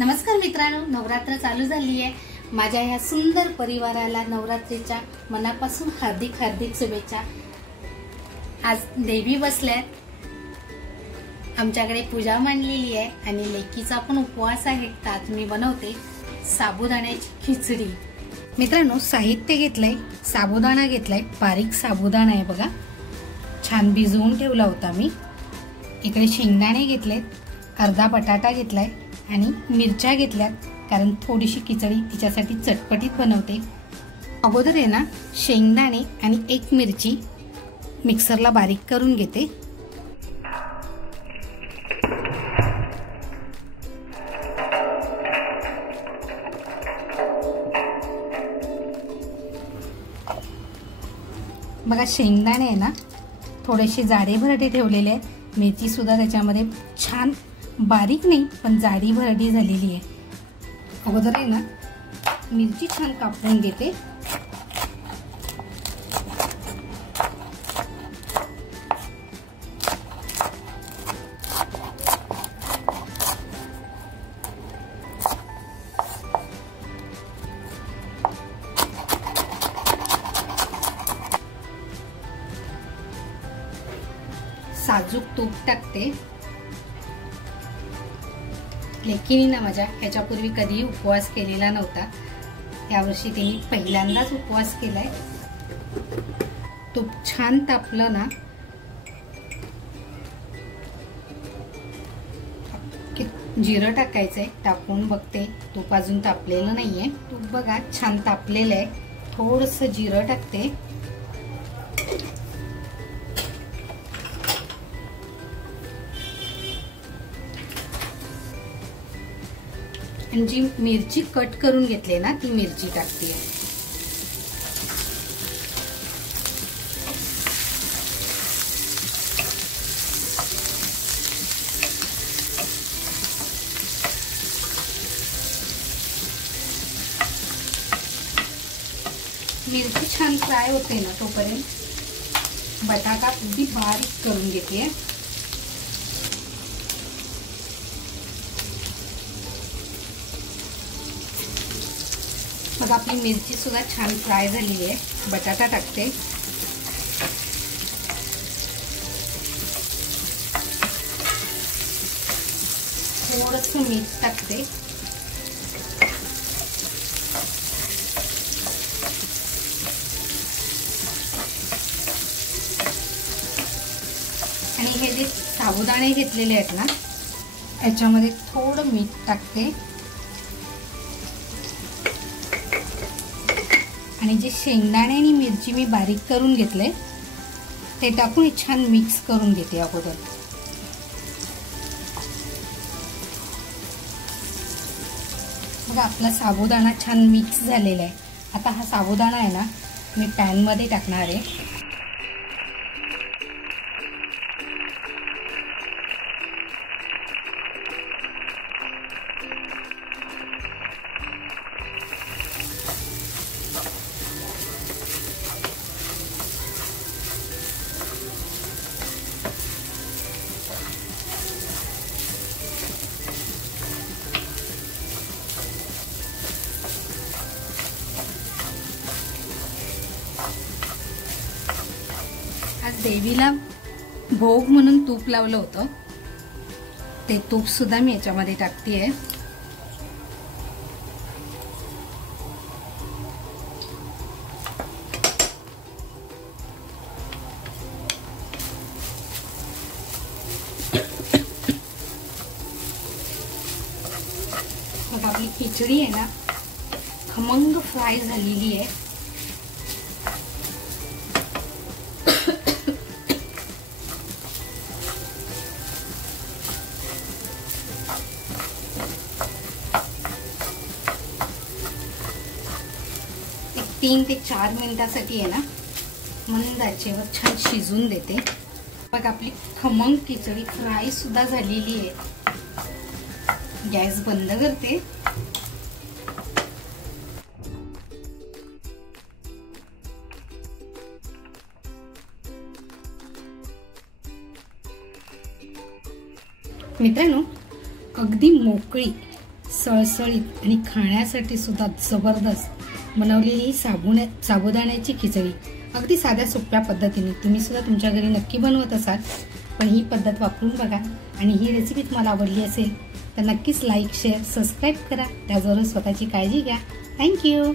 नमस्कार मित्रांनो, नवरात्र चालू झाली आहे। माझ्या या सुंदर परिवाराला नवरात्रीच्या मनापासून हार्दिक हार्दिक शुभेच्छा। आज देवी बसल्यात, आमच्याकडे पूजा मांडलेली आहे आणि लेकीचा पण उपवास आहे। तर आज मी बनवते साबुदाण्याची खिचडी। मित्रांनो, साहित्य घेतलंय, साबुदाणा घेतलाय, बारीक साबुदाणा आहे बघा, छान भिजवून ठेवला होता मी। इकडे शेंगदाणे घेतलेत, अर्धा बटाटा घेतलाय आणि मिरच्या घेतल्यात, कारण थोडीशी खिचडी तिच्यासाठी चटपटीत बनवते। अगोदर आहे ना, शेंगदाणे आणि एक मिरची मिक्सरला बारीक करून घेते। बघा, शेंगदाणे आहे ना थोडेसे जाडे भरडे ठेवलेले आहे, मिरची सुद्धा त्याच्यामध्ये छान बारीक नाही पण जाडी भरडी झालेली आहे। अगोदर आहे ना मिरची छान कापून घेते। साजूक तूप टाकते। लेकीने ना माझ्या ह्याच्यापूर्वी कधीही उपवास केलेला नव्हता, यावर्षी तिने पहिल्यांदाच उपवास केलाय। तूप छान तापलं ना की जिरं टाकायचंय। टाकून बघते, तूप अजून तापलेलं नाहीये। तूप बघा छान तापलेलं आहे, थोडंसं जिरं टाकते। आणि जी मिरची कट करून घेतली ना ती मिरची टाकते। मिरची छान फ्राय होते ना तोपर्यंत बटाटा अगदी बारीक करून घेते। मग आपली मिरची सुद्धा छान फ्राय झालेली आहे, बटाटा टाकते। थोडंसं मीठ टाकते। आणि हे जे साबुदाणे घेतलेले आहेत ना याच्यामध्ये थोडं मीठ टाकते। आणि जे शेंगदाणे आणि मिरची मी बारीक करून घेतले ते टाकून छान मिक्स करून घेते अगोदर। बघा, आपला साबुदाणा छान मिक्स झालेला आहे। आता हा साबुदाणा आहे ना मी पॅन मध्ये टाकणार आहे। आज देवीला भोग म्हणून तूप लावलं होतं, ते तूप सुद्धा मी याच्यामध्ये टाकतेय। मग आपली खिचडी आहे ना खमंग फ्राय झालेली आहे। एक 3 ते 4 मिनिटासाठी आहे ना मंद आचेवर छान शिजून देते। मग आपली खमंग खिचडी फ्राय सुद्धा झालेली आहे। गॅस बंद करते। मित्रांनो, अगदी मोकळी सळसळीत आणि खाण्यासाठी सुद्धा जबरदस्त बनवलेली ही साबुदाण्याची खिचडी अगदी साध्या सोप्या पद्धतीने तुम्ही सुद्धा तुमच्या घरी नक्की बनवत असाल. पण ही पद्धत वापरून बघा आणि ही रेसिपी तुम्हाला आवडली असेल तर नक्कीच लाईक शेअर सबस्क्राईब करा. त्याचबरोबर स्वतःची काळजी घ्या. थँक्यू.